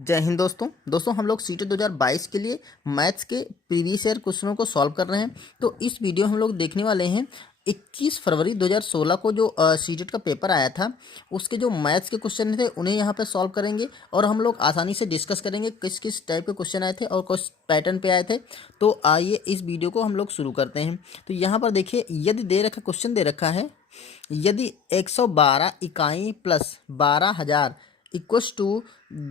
जय हिंद दोस्तों हम लोग सीटेट 2022 के लिए मैथ्स के प्रीवियस ईयर क्वेश्चनों को सॉल्व कर रहे हैं। तो इस वीडियो में हम लोग देखने वाले हैं 21 फरवरी 2016 को जो सीटेट का पेपर आया था उसके जो मैथ्स के क्वेश्चन थे उन्हें यहाँ पे सॉल्व करेंगे और हम लोग आसानी से डिस्कस करेंगे किस किस टाइप के क्वेश्चन आए थे और किस पैटर्न पे आए थे। तो आइए इस वीडियो को हम लोग शुरू करते हैं। तो यहाँ पर देखिए, यदि दे रखा क्वेश्चन दे रखा है, यदि 112 इकाई प्लस 12,000 इक्वस टू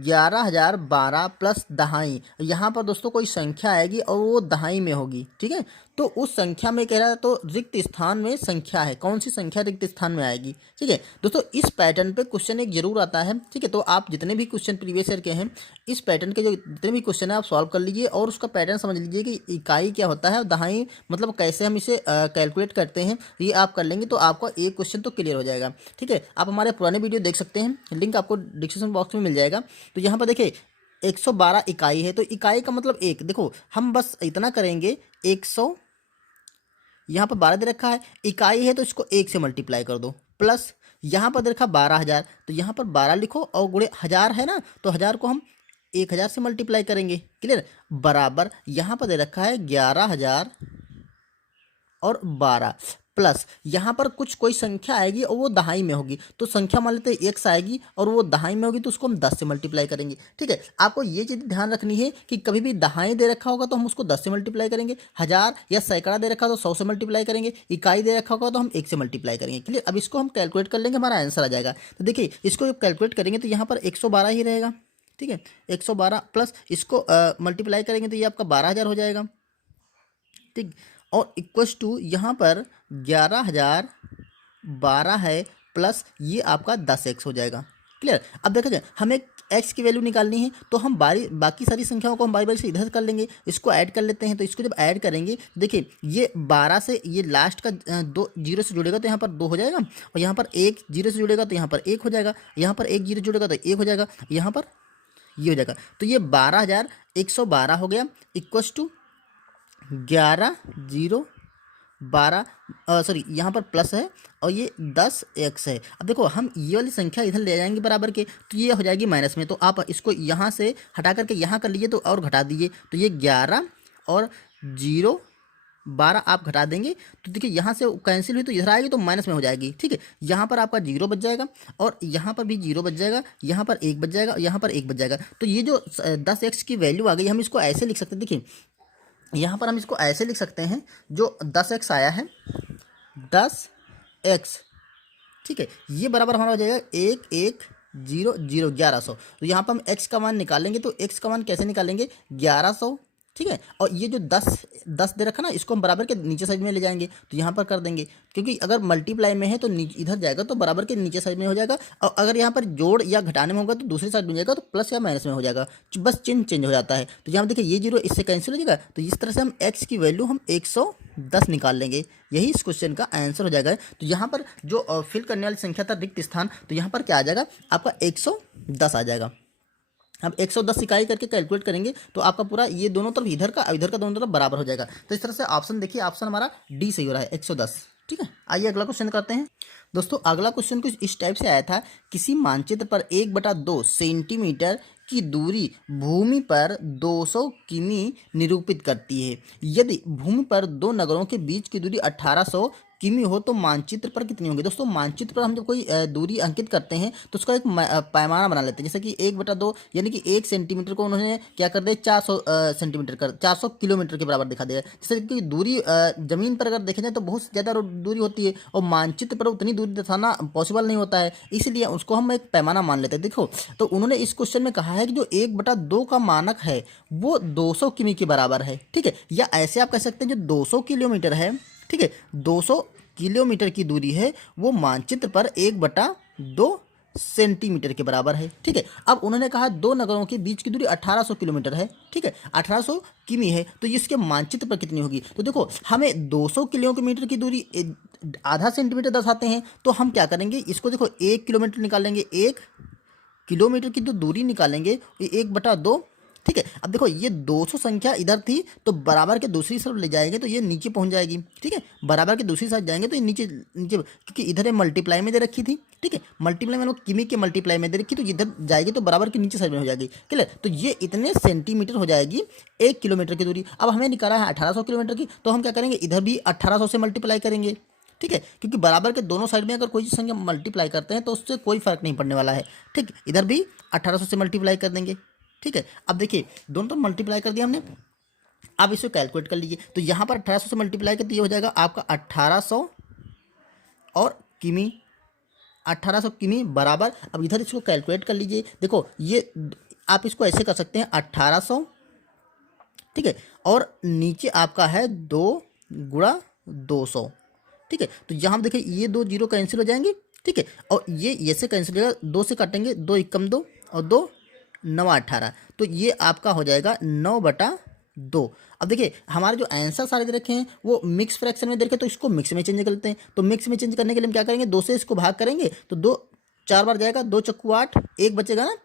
11,012 प्लस दहाई। यहाँ पर दोस्तों कोई संख्या आएगी और वो दहाई में होगी, ठीक है। तो उस संख्या में कह रहा है तो रिक्त स्थान में संख्या है, कौन सी संख्या रिक्त स्थान में आएगी, ठीक है। दोस्तों इस पैटर्न पे क्वेश्चन एक जरूर आता है, ठीक है। तो आप जितने भी क्वेश्चन प्रीवियस ईयर के हैं इस पैटर्न के जो जितने भी क्वेश्चन है आप सॉल्व कर लीजिए और उसका पैटर्न समझ लीजिए कि इकाई क्या होता है और दहाई मतलब कैसे हम इसे कैलकुलेट करते हैं। ये आप कर लेंगे तो आपका एक क्वेश्चन तो क्लियर हो जाएगा, ठीक है। आप हमारे पुराने वीडियो देख सकते हैं, लिंक आपको डिस्क्रिप्शन बॉक्स में मिल जाएगा। तो यहाँ पर देखिए 112 इकाई है, तो इकाई का मतलब एक, देखो हम बस इतना करेंगे 100, यहाँ पर 12 दे रखा है, इकाई है तो इसको 1 से मल्टीप्लाई कर दो, प्लस यहाँ पर दे रखा 12,000 तो यहाँ पर 12 लिखो और गुणे 1000 है ना, तो 1000 को हम 1000 से मल्टीप्लाई करेंगे, क्लियर। बराबर यहाँ पर दे रखा है 11,000 और 12 प्लस यहाँ पर कुछ कोई संख्या आएगी और वो दहाई में होगी, तो संख्या मान लेते हैं x आएगी और वो दहाई में होगी तो उसको हम 10 से मल्टीप्लाई करेंगे, ठीक है। आपको ये चीज़ ध्यान रखनी है कि कभी भी दहाई दे रखा होगा तो हम उसको 10 से मल्टीप्लाई करेंगे, 1000 या सैकड़ा दे रखा हो तो 100 से मल्टीप्लाई करेंगे, इकाई दे रखा होगा तो हम 1 से मल्टीप्लाई करेंगे, क्लियर। अब इसको हम कैलकुलेट कर लेंगे, हमारा आंसर आ जाएगा। तो देखिए इसको जब कैलकुलेट करेंगे तो यहाँ पर 112 ही रहेगा, ठीक है। 112 प्लस इसको मल्टीप्लाई करेंगे तो ये आपका 12,000 हो जाएगा, ठीक। और इक्वस टू यहाँ पर 11,012 है प्लस ये आपका 10x हो जाएगा, क्लियर। अब देखा जाए हमें x की वैल्यू निकालनी है तो हम बाकी सारी संख्याओं को हम बारी बारी से इधर कर लेंगे, इसको ऐड कर लेते हैं। तो इसको जब ऐड करेंगे देखिए ये 12 से ये लास्ट का 2 जीरो से जुड़ेगा तो यहाँ पर 2 हो जाएगा और यहाँ पर 1 जीरो से जुड़ेगा तो यहाँ पर 1 हो जाएगा, यहाँ पर 1 जीरो जुड़ेगा तो 1 हो जाएगा, यहाँ पर ये हो जाएगा। तो ये 12,112 हो गया इक्वस टू 11,012 सॉरी यहाँ पर प्लस है और ये 10x है। अब देखो हम ये वाली संख्या इधर ले जाएंगे बराबर के तो ये हो जाएगी माइनस में, तो आप इसको यहाँ से हटा करके यहाँ कर लीजिए तो और घटा दीजिए, तो ये 11 और 012 आप घटा देंगे तो देखिए यहाँ से कैंसिल हुई तो इधर आएगी तो माइनस में हो जाएगी, ठीक है। यहाँ पर आपका 0 बच जाएगा और यहाँ पर भी 0 बच जाएगा, यहाँ पर 1 बच जाएगा, यहाँ पर 1 बच जाएगा। तो ये जो 10x की वैल्यू आ गई हम इसको ऐसे लिख सकते हैं, देखिए यहाँ पर हम इसको ऐसे लिख सकते हैं, जो 10x आया है 10x, ठीक है, ये बराबर हमारा हो जाएगा 1100 तो यहाँ पर हम x का मान निकालेंगे तो x का मान कैसे निकालेंगे 1100, ठीक है। और ये जो 10 दे रखा ना इसको हम बराबर के नीचे साइड में ले जाएंगे तो यहाँ पर कर देंगे, क्योंकि अगर मल्टीप्लाई में है तो इधर जाएगा तो बराबर के नीचे साइड में हो जाएगा, और अगर यहाँ पर जोड़ या घटाने में होगा तो दूसरी साइड में जाएगा तो प्लस या माइनस में हो जाएगा, बस चिन्ह चेंज हो जाता है। तो यहाँ देखिए ये 0 इससे कैंसिल हो जाएगा, तो इस तरह से हम x की वैल्यू हम 110 निकाल लेंगे, यही इस क्वेश्चन का आंसर हो जाएगा। तो यहाँ पर जो फिल करने वाली संख्या था रिक्त स्थान, तो यहाँ पर क्या आ जाएगा आपका 110 आ जाएगा। अब 110 इकाई करके कैलकुलेट करेंगे तो आपका पूरा ये दोनों तरफ इधर का दोनों तरफ बराबर हो जाएगा। तो इस तरह से ऑप्शन देखिए, ऑप्शन हमारा डी सही हो रहा है 110, ठीक है। आइए अगला क्वेश्चन करते हैं। दोस्तों अगला क्वेश्चन कुछ इस टाइप से आया था, किसी मानचित्र पर 1/2 सेंटीमीटर की दूरी भूमि पर 200 किमी निरूपित करती है। यदि भूमि पर दो नगरों के बीच की दूरी 1800 किमी हो तो मानचित्र पर कितनी होगी। दोस्तों मानचित्र पर हम जब कोई दूरी अंकित करते हैं तो उसका एक पैमाना बना लेते हैं, जैसे कि 1/2 यानी कि 1 सेंटीमीटर को उन्होंने क्या कर दिया 400 सेंटीमीटर कर 400 किलोमीटर के बराबर दिखा दिया। जैसे कि दूरी जमीन पर अगर देखा जाए तो बहुत ज़्यादा दूरी होती है और मानचित्र पर उतनी दूरी दिखाना पॉसिबल नहीं होता है, इसलिए उसको हम एक पैमाना मान लेते हैं। देखो तो उन्होंने इस क्वेश्चन में कहा है कि जो 1/2 का मानक है वो 200 किमी के बराबर है, ठीक है। या ऐसे आप कह सकते हैं जो 200 किलोमीटर है, ठीक है, 200 किलोमीटर की दूरी है वो मानचित्र पर 1/2 सेंटीमीटर के बराबर है, ठीक है। अब उन्होंने कहा दो नगरों के बीच की दूरी 1800 किलोमीटर है, ठीक है, 1800 किमी है, तो इसके मानचित्र पर कितनी होगी। तो देखो हमें 200 किलोमीटर की दूरी आधा सेंटीमीटर दर्शाते हैं, तो हम क्या करेंगे इसको देखो 1 किलोमीटर निकालेंगे, 1 किलोमीटर की जो दूरी निकालेंगे 1/2 ठीक है। अब देखो ये 200 संख्या इधर थी तो बराबर के दूसरी तरफ ले जाएंगे तो ये नीचे पहुंच जाएगी। ठीक है, बराबर के दूसरी साइड जाएंगे तो ये नीचे नीचे, क्योंकि इधर ये मल्टीप्लाई में दे रखी थी। ठीक है, मल्टीप्लाई में लोग किमी के मल्टीप्लाई में दे रखी, तो इधर जाएगी तो बराबर के नीचे साइड में हो जाएगी। क्लियर, तो ये इतने सेंटीमीटर हो जाएगी 1 किलोमीटर की दूरी। अब हमें निकाला है 1800 किलोमीटर की, तो हम क्या करेंगे, इधर भी 1800 से मल्टीप्लाई करेंगे। ठीक है, क्योंकि बराबर के दोनों साइड में अगर कोई संख्या मल्टीप्लाई करते हैं तो उससे कोई फर्क नहीं पड़ने वाला है। ठीक, इधर भी 1800 से मल्टीप्लाई कर देंगे। ठीक है, अब देखिए दोनों तरफ मल्टीप्लाई कर दिया हमने, अब इसे कैलकुलेट कर लीजिए। तो यहाँ पर 1800 से मल्टीप्लाई कर दिया हो जाएगा आपका 1800 और किमी, 1800 किमी बराबर। अब इधर इसको कैलकुलेट कर लीजिए। देखो ये आप इसको ऐसे कर सकते हैं 1800, ठीक है, और नीचे आपका है 2 गुणा 200। ठीक है, तो यहाँ देखिए ये 2 जीरो कैंसिल हो जाएंगे। ठीक है, और ये से कैंसिल हो जाएगा, 2 से काटेंगे, 2 एकम 2 और 2 9 18, तो ये आपका हो जाएगा 9/2। अब देखिए हमारे जो आंसर सारे दे रखे हैं वो मिक्स फ्रैक्शन में दे रखे हैं, तो इसको मिक्स में चेंज कर लेते हैं। तो मिक्स में चेंज करने के लिए हम क्या करेंगे, 2 से इसको भाग करेंगे तो 2 4 बार जाएगा, 2 चक्कू 8, 1 बचेगा ना,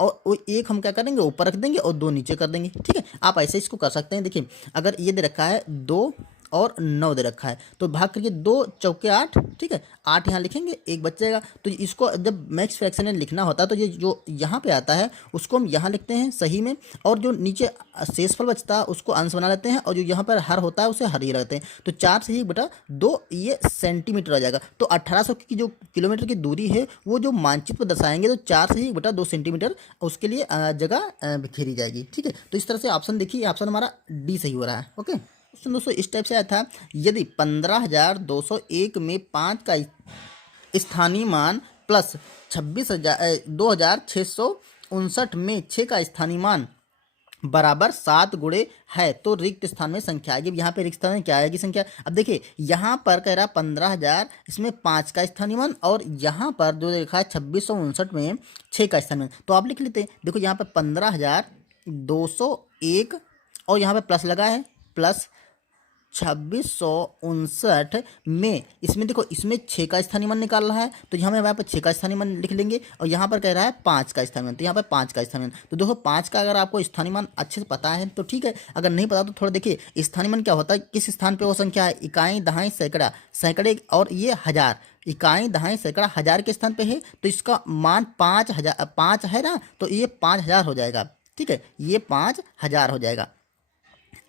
और वो 1 हम क्या करेंगे ऊपर रख देंगे और 2 नीचे कर देंगे। ठीक है, आप ऐसे इसको कर सकते हैं। देखिए अगर ये दे रखा है 2 और 9 दे रखा है तो भाग करके 2 चौके 8, ठीक है, 8 यहाँ लिखेंगे, 1 बच जाएगा। तो इसको जब मैक्स फ्रैक्शन में लिखना होता है तो ये जो यहाँ पे आता है उसको हम यहाँ लिखते हैं सही में, और जो नीचे शेषफल बचता है उसको अंश बना लेते हैं, और जो यहाँ पर हर होता है उसे हर ही रखते हैं। तो 4 से 1/2 ये सेंटीमीटर आ जाएगा। तो 1800 की जो किलोमीटर की दूरी है वो जो मानचित्र पर दर्शाएंगे तो 4 से 1/2 सेंटीमीटर उसके लिए जगह बिखेरी जाएगी। ठीक है, तो इस तरह से ऑप्शन देखिए, ऑप्शन हमारा डी सही हो रहा है। ओके दोस्तों, इस टाइप से आया था, यदि 15,201 में 5 का स्थानीय मान प्लस 26,2659 में 6 का स्थानीय मान बराबर 7 गुणे है तो रिक्त स्थान में संख्या आएगी। यहाँ पे रिक्त स्थान में क्या आएगी संख्या। अब देखिए यहाँ पर कह रहा 15,000, इसमें 5 का स्थानीय मान, और यहाँ पर जो लिखा है 2659 में 6 का स्थानीय मान, तो आप लिख लेते हैं। देखो यहाँ पर 15,201 और यहाँ पे प्लस लगा है, प्लस 2659 में, इसमें देखो इसमें 6 का स्थानीय मान निकाल रहा है, तो यहाँ पर 6 का स्थानीय मान लिख लेंगे, और यहाँ पर कह रहा है 5 का स्थानीय मान, तो यहाँ पर 5 का स्थानीय मान। तो देखो 5 का अगर आपको स्थानीय मान अच्छे से पता है तो ठीक है, अगर नहीं पता तो थोड़ा देखिए स्थानीय मान क्या होता है, किस स्थान पर वो संख्या है, इकाई दहाई सैकड़ा, सैकड़े और ये हजार, इकाई दहाई सैकड़ा हजार के स्थान पे है, तो इसका मान 5,000 5 है ना, तो ये 5,000 हो जाएगा। ठीक है, ये 5,000 हो जाएगा।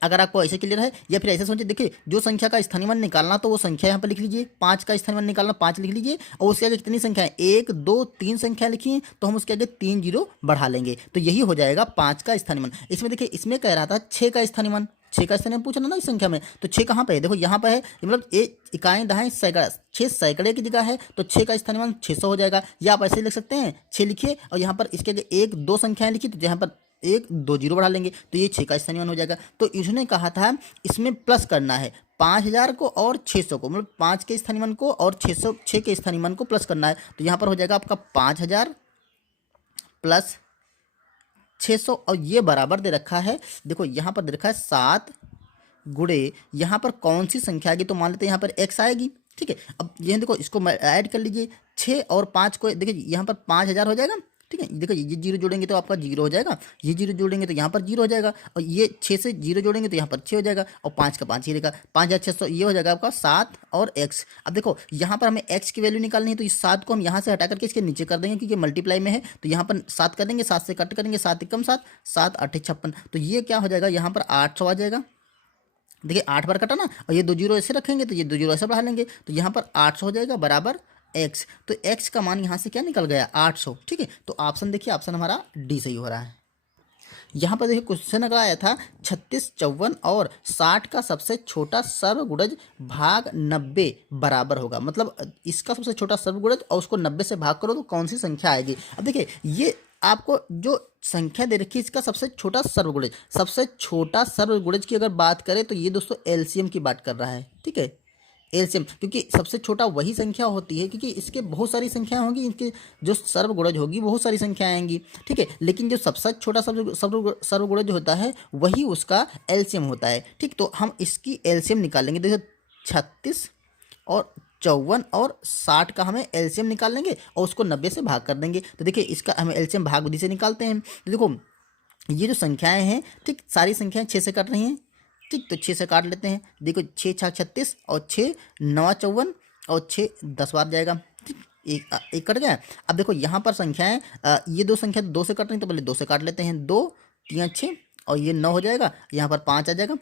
अगर आपको ऐसे क्लियर है, या फिर ऐसे सोचिए, देखिए जो संख्या का स्थानीय मान निकालना तो वो संख्या यहाँ पर लिख लीजिए, 5 का स्थानीय मान निकालना 5 लिख लीजिए, और उसके आगे कितनी संख्या है, 1 2 3 संख्या लिखी है, तो हम उसके आगे 3 जीरो बढ़ा लेंगे, तो यही हो जाएगा 5 का स्थानीय मान। इसमें देखिए इसमें कह रहा था 6 का स्थानीय मान, 6 का स्थानीय मान पूछना ना इस संख्या में, तो 6 कहाँ पे है, देखो यहाँ पर है, मतलब इकाई दहाई सैकड़ा, 6 सैकड़े की जगह है, तो 6 का स्थानीय मान 600 हो जाएगा। या आप ऐसे लिख सकते हैं 6 लिखिए और यहाँ पर इसके आगे 1 2 संख्याएं लिखी, तो यहाँ पर 1 2 जीरो बढ़ा लेंगे, तो ये 6 का स्थानीय मान हो जाएगा। तो इसने कहा था इसमें प्लस करना है 5,000 को और 600 को, मतलब 5 के स्थानीय मान को और 6 के स्थानीय मान को प्लस करना है, तो यहाँ पर हो जाएगा आपका 5,000 प्लस 600, और ये बराबर दे रखा है, देखो यहाँ पर दे रखा है 7 गुणे, यहाँ पर कौन सी संख्या आएगी, तो मान लेते हैं यहाँ पर x आएगी। ठीक है, अब ये देखो इसको ऐड कर लीजिए, 6 और 5 को, देखिए यहाँ पर 5,000 हो जाएगा। ठीक है, देखो ये जीरो जोड़ेंगे तो आपका जीरो हो जाएगा, ये जीरो जोड़ेंगे तो यहाँ पर जीरो हो जाएगा, और ये 6 से जीरो जोड़ेंगे तो यहाँ पर 6 हो जाएगा, और 5 का 5 ही रहेगा, 5,600, ये हो जाएगा आपका 7 और x। अब देखो यहाँ पर हमें x की वैल्यू निकालनी है, तो इस 7 को हम यहाँ से हटा करके इसके नीचे कर देंगे, क्योंकि मल्टीप्लाई में है, तो यहाँ पर 7 कर देंगे, 7 से कट करेंगे, 7 एकम 7, 7 8 56, तो ये क्या हो जाएगा, यहाँ पर 800 आ जाएगा। देखिए 8 बार कटा ना, और ये 2 जीरो ऐसे रखेंगे तो ये 2 जीरो ऐसे बढ़ा लेंगे, तो यहाँ पर 800 हो जाएगा बराबर x। तो x का मान यहाँ से क्या निकल गया, 800। ठीक है, तो ऑप्शन देखिए, ऑप्शन हमारा डी सही हो रहा है। यहाँ पर देखिए क्वेश्चन अगर आया था 36, 54 और 60 का सबसे छोटा सर्वगुणज भाग 90 बराबर होगा, मतलब इसका सबसे छोटा सर्वगुणज और उसको 90 से भाग करो तो कौन सी संख्या आएगी। अब देखिए ये आपको जो संख्या दे रखी है इसका सबसे छोटा सर्वगुणज, सबसे छोटा सर्वगुणज की अगर बात करें तो ये दोस्तों एलसीएम की बात कर रहा है। ठीक है, एलसीएम, क्योंकि सबसे छोटा वही संख्या होती है, क्योंकि इसके बहुत सारी संख्याएं होंगी, इनके जो सर्वगुणज होगी बहुत सारी संख्याएं आएंगी। ठीक है, लेकिन जो सबसे छोटा सर्वगुणज होता है वही उसका एलसीएम होता है। ठीक, तो हम इसकी एलसीएम निकालेंगे। देखो 36 और 54 और 60 का हमें एलसीएम निकाल लेंगे और उसको 90 से भाग कर देंगे। तो देखिए इसका हमें एलसीएम भाग विधि से निकालते हैं। तो देखो ये जो संख्याएं हैं, ठीक, सारी संख्याएं 6 से कट रही हैं। ठीक, तो 6 से काट लेते हैं। देखो 6 छः 36 और 6 9 54 और 6 10 बार जाएगा। ठीक, एक कट गया। अब देखो यहाँ पर संख्याएं, ये दो संख्या 2 से कट रही, तो पहले 2 से काट लेते हैं। 2 3 6 और ये 9 हो जाएगा, यहाँ पर 5 आ जाएगा।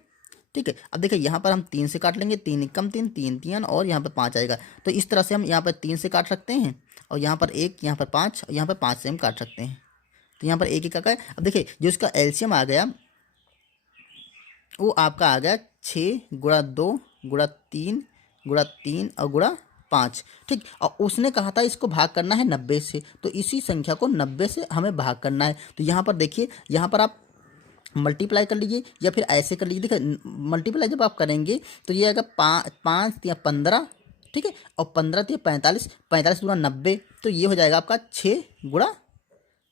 ठीक है, अब देखिए यहाँ पर हम 3 से काट लेंगे, 3 एकम 3 3 3 और यहाँ पर 5 आएगा। तो इस तरह से हम यहाँ पर 3 से काट सकते हैं, और यहाँ पर 1, यहाँ पर 5 और यहाँ पर 5 से हम काट सकते हैं। तो यहाँ पर एक एक का है। अब देखिए जो इसका एलसीएम आ गया वो आपका आ गया 6 गुणा 2 गुणा 3 गुणा 3 और गुणा 5। ठीक, और उसने कहा था इसको भाग करना है 90 से, तो इसी संख्या को 90 से हमें भाग करना है। तो यहाँ पर देखिए, यहाँ पर आप मल्टीप्लाई कर लीजिए या फिर ऐसे कर लीजिए। देखिए मल्टीप्लाई जब आप करेंगे तो ये आएगा 5 या 15, ठीक है, और 15 या 45, 45 गुणा 90, तो ये हो जाएगा आपका 6 गुणा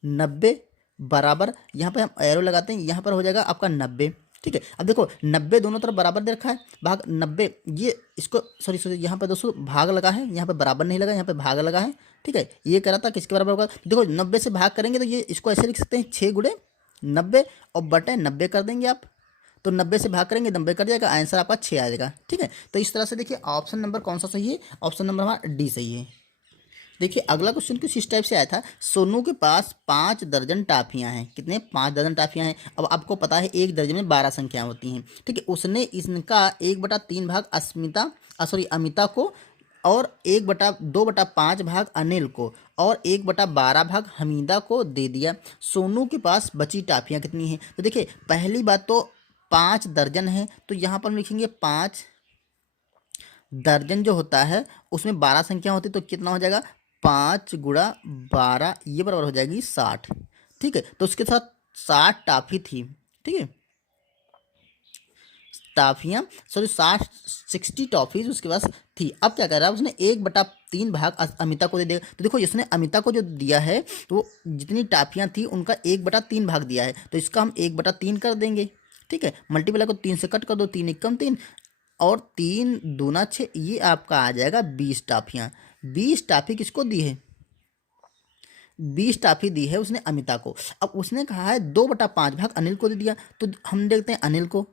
90 बराबर, यहाँ पे हम एरो लगाते हैं, यहाँ पर हो जाएगा आपका 90। ठीक है, अब देखो 90 दोनों तरफ बराबर दे रखा है, भाग 90, ये इसको सॉरी यहाँ पे दोस्तों भाग लगा है, यहाँ पे बराबर नहीं लगा, यहाँ पे भाग लगा है। ठीक है, ये कह रहा था किसके बराबर होगा, देखो 90 से भाग करेंगे तो ये इसको ऐसे लिख सकते हैं 6 गुणे 90 और बटे 90 कर देंगे आप, तो 90 से भाग करेंगे 90 कट जाएगा, आंसर आपका 6 आ जाएगा। ठीक है, तो इस तरह से देखिए ऑप्शन नंबर कौन सा सही है, ऑप्शन नंबर हमारा डी सही है। देखिए अगला क्वेश्चन कुछ इस टाइप से आया था, सोनू के पास 5 दर्जन टाफियां हैं। कितने, 5 दर्जन टाफियां हैं। अब आपको पता है एक दर्जन में 12 संख्याएं होती हैं। ठीक है, उसने इनका 1/3 भाग अमिता को और 2/5 भाग अनिल को और 1/12 भाग हमीदा को दे दिया। सोनू के पास बची टाफियां कितनी हैं। तो देखिए पहली बात तो 5 दर्जन है, तो यहाँ पर हम लिखेंगे 5 दर्जन जो होता है उसमें 12 संख्या होती है, तो कितना हो जाएगा 5 गुणा 12, ये बराबर हो जाएगी 60। ठीक है, तो उसके साथ 60 टाफी थी। ठीक है, टाफियाँ 60 टॉफीज उसके पास थी। अब क्या कर रहा है, उसने 1/3 भाग अमिता को दे दिया। तो देखो इसने अमिता को जो दिया है तो वो जितनी टाफियाँ थी उनका 1/3 भाग दिया है, तो इसका हम 1/3 कर देंगे। ठीक है, मल्टीप्लाई को 3 से कट कर दो, 3 एकम 3 और 3 दूना 6, ये आपका आ जाएगा 20 टाफियाँ। 20 टाफी किसको दी है, 20 टाफी दी है उसने अमिता को। अब उसने कहा है 2/5 भाग अनिल को दे दिया, तो हम देखते हैं अनिल को।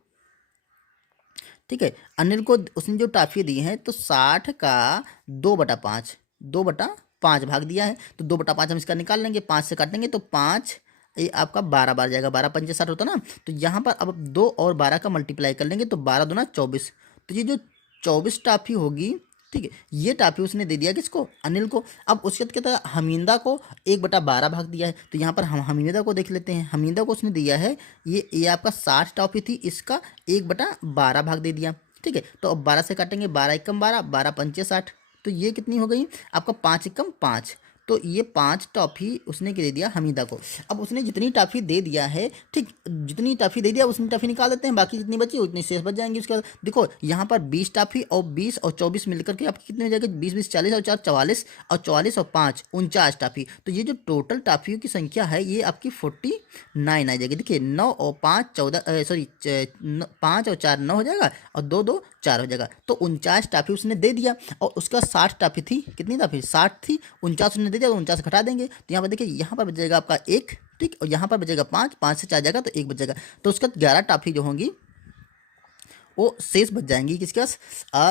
ठीक है, अनिल को उसने जो टाफी दी है तो 60 का 2/5 भाग दिया है, तो 2/5 हम इसका निकाल लेंगे, 5 से काटेंगे तो 5, ये आपका 12 बार जाएगा, 12 पंचे 60 होता ना। तो यहाँ पर अब 2 और 12 का मल्टीप्लाई कर लेंगे तो 12 दूना 24, तो ये जो 24 टाफी होगी, ठीक है, ये टाफी उसने दे दिया किसको, अनिल को। अब उसके बाद क्या था, हमीदा को 1/12 भाग दिया है, तो यहाँ पर हम हमीदा को देख लेते हैं। हमीदा को उसने दिया है, ये आपका 60 टाफी थी, इसका 1/12 भाग दे दिया। ठीक है, तो अब 12 से काटेंगे, 12 एकम 12, 12 पंचे 60, तो ये कितनी हो गई आपका 5 एकम 5, तो ये 5 टॉफ़ी उसने दे दिया हमीदा को। अब उसने जितनी टॉफ़ी दे दिया है, ठीक, जितनी टॉफ़ी दे दिया उतनी टॉफ़ी निकाल देते हैं, बाकी जितनी बची उतनी शेष बच जाएंगी। उसके बाद देखो यहाँ पर 20 टॉफ़ी और 20 और 24 मिलकर के आपकी कितनी हो जाएगी, 20 20 40 और 4 44 और 44 और 5 49 टॉफ़ी। तो ये जो टोटल टॉफ़ियों की संख्या है ये आपकी 49 आ जाएगी। देखिए 9 और 5 14, सॉरी 5 और 4 9 हो जाएगा और 2 2 4 हो जाएगा, तो 49 टॉफ़ी उसने दे दिया। और उसका 60 टॉफ़ी थी, कितनी टॉफ़ी 60 थी, 49 उसने दे दिया, तो 49 घटा देंगे, तो यहाँ पर देखिए यहाँ पर बचेगा आपका 1, ठीक, और यहाँ पर बचेगा 5, 5 से 4 जाएगा तो 1 बचेगा, तो उसका 11 टॉफ़ी जो होंगी वो शेष बच जाएंगी किसके पास,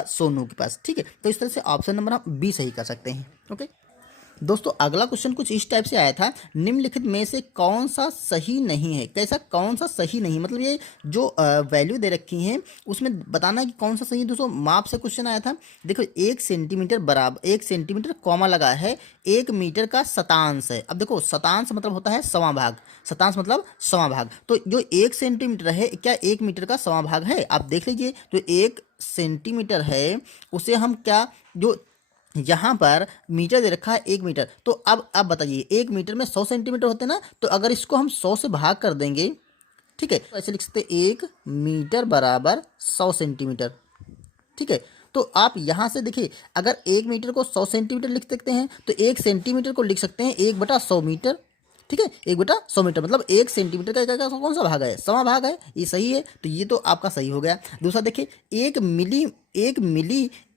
सोनू के पास। ठीक है, तो इस तरह से ऑप्शन नंबर हम बी सही कर सकते हैं। ओके दोस्तों, अगला क्वेश्चन कुछ इस टाइप से आया था, निम्नलिखित में से कौन सा सही नहीं है। कैसा, कौन सा सही नहीं, मतलब ये जो वैल्यू दे रखी हैं उसमें बताना है कि कौन सा सही है। दोस्तों माप से क्वेश्चन आया था, देखो 1 सेंटीमीटर बराबर, 1 सेंटीमीटर कॉमा लगा है, 1 मीटर का शतांश है। अब देखो शतांश मतलब होता है सवा भाग, शतांश मतलब सवा भाग, तो जो 1 सेंटीमीटर है क्या 1 मीटर का सवा भाग है। आप देख लीजिए जो 1 सेंटीमीटर है उसे हम क्या, जो यहाँ पर मीटर दे रखा है 1 मीटर, तो अब आप बताइए 1 मीटर में 100 सेंटीमीटर होते हैं ना, तो अगर इसको हम 100 से भाग कर देंगे, ठीक है, तो ऐसे लिख सकते हैं 1 मीटर बराबर 100 सेंटीमीटर। ठीक है, तो आप यहाँ से देखिए अगर 1 मीटर को 100 सेंटीमीटर लिख सकते हैं तो 1 सेंटीमीटर को लिख सकते हैं 1/100 मीटर। ठीक है, 1/100 मीटर मतलब 1 सेंटीमीटर का कौन सा भाग है, सवा भाग है, ये सही है, तो ये तो आपका सही हो गया। दूसरा देखिए 1 मिली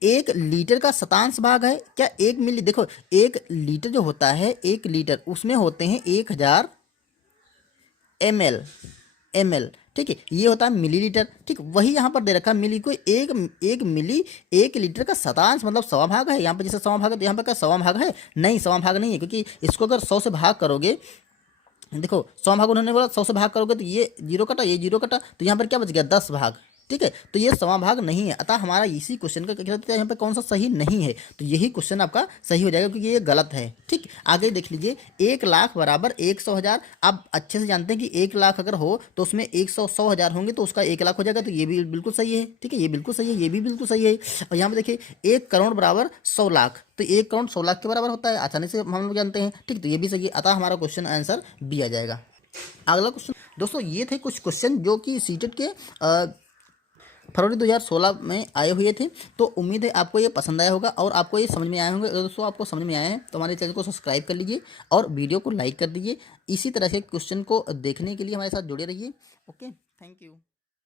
1 लीटर का शतांश भाग है क्या, 1 मिली, देखो 1 लीटर जो होता है 1 लीटर उसमें होते हैं 1000 ml, ठीक है, ये होता है मिलीलीटर। ठीक, वही यहाँ पर दे रखा है मिली को एक मिली 1 लीटर का शतांश मतलब सवा भाग है। यहाँ पर जैसे सवा भाग है तो यहाँ पर क्या सवा भाग है? नहीं, सवा भाग नहीं है, क्योंकि इसको अगर 100 से भाग करोगे, देखो 100 भाग उन्होंने बोला 100 से भाग करोगे तो ये जीरो कटा, ये जीरो कटा, तो यहाँ पर क्या बच गया 10 भाग। ठीक है, तो ये सवा भाग नहीं है, अतः हमारा इसी क्वेश्चन का क्या कहते हैं यहाँ पे कौन सा सही नहीं है, तो यही क्वेश्चन आपका सही हो जाएगा, क्योंकि ये गलत है। ठीक, आगे देख लीजिए, 1 लाख बराबर 100,000। आप अच्छे से जानते हैं कि 1 लाख अगर हो तो उसमें 100 होंगे तो उसका 1 लाख हो जाएगा, तो ये भी बिल्कुल सही है। ठीक है, ये बिल्कुल सही है, ये भी बिल्कुल सही है। और यहाँ पे देखिए 1 करोड़ बराबर 100 लाख, तो 1 करोड़ 100 लाख के बराबर होता है, आसानी से हम लोग जानते हैं। ठीक, तो ये भी सही है, अतः हमारा क्वेश्चन आंसर बी आ जाएगा। अगला क्वेश्चन दोस्तों, ये थे कुछ क्वेश्चन जो कि सीटेट के फरवरी 2016 में आए हुए थे। तो उम्मीद है आपको ये पसंद आया होगा और आपको ये समझ में आए होंगे। अगर दोस्तों आपको समझ में आया है तो हमारे चैनल को सब्सक्राइब कर लीजिए और वीडियो को लाइक कर दीजिए। इसी तरह से क्वेश्चन को देखने के लिए हमारे साथ जुड़े रहिए। Okay, thank you.